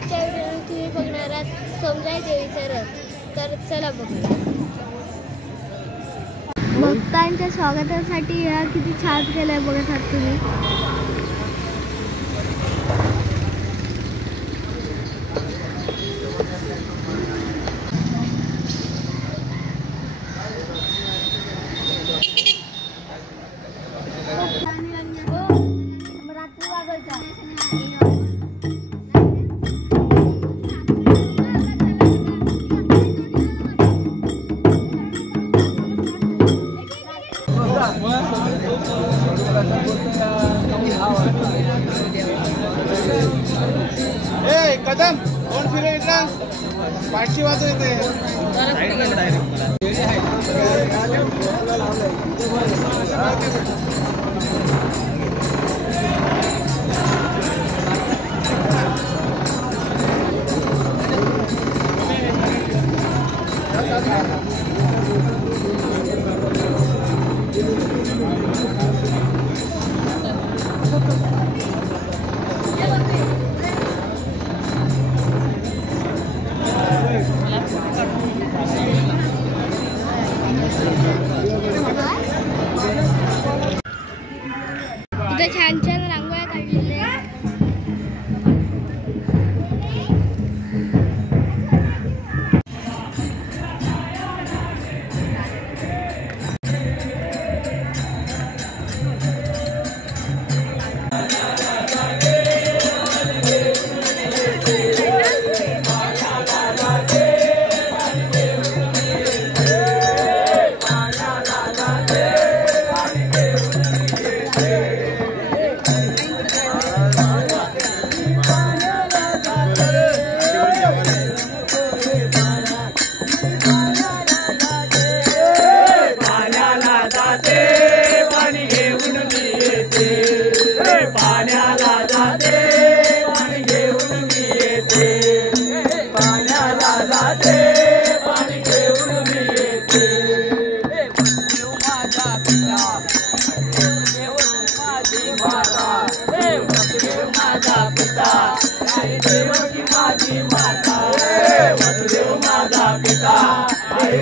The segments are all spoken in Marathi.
आजच्या व्हिडिओ तुम्ही बघणार आहात समजाई देवीचा रथ। तर चला बघूया। भक्तांच्या स्वागतासाठी या किती छान केलंय बघत आहात तुम्ही। कदम कोण फिरे इकडं पाठची वाजू येते। छान छान रांगोळ्या काढलेल्या आहेत।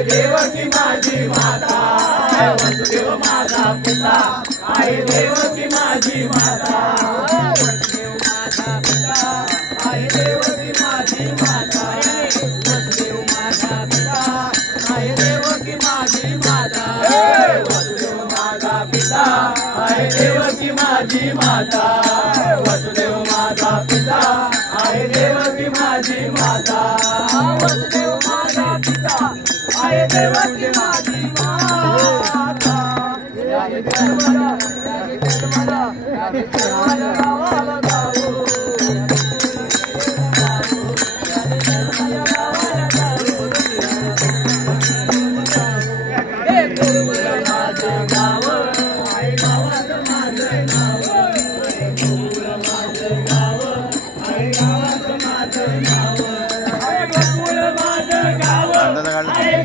देवकी माझी माता, वसुदेव माझा पिता, आई देवकी माझी माता, वसुदेव माझा पिता, आई देवकी माझी माता, वसुदेव माझा पिता, आई देवकी माझी माता, वसुदेव माझा पिता, आई देवकी माझी माता, वसुदेव माझा पिता, आई देवकी माझी माता, वसुदेव माझा पिता, आई देवकी माझी माता, याने जन्मला याने जन्माला गावाला जाऊ, याने जन्माला गावाला जाऊ, हे गुरुवर माझं गाव, आई गावात माझं नाव, हे गुरुवर माझं गाव, आई गावात माझं नाव, हे गुरुवर माझं गाव, आई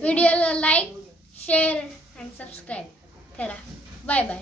व्हिडिओला लाईक शेअर आणि सबस्क्राईब करा. Bye bye.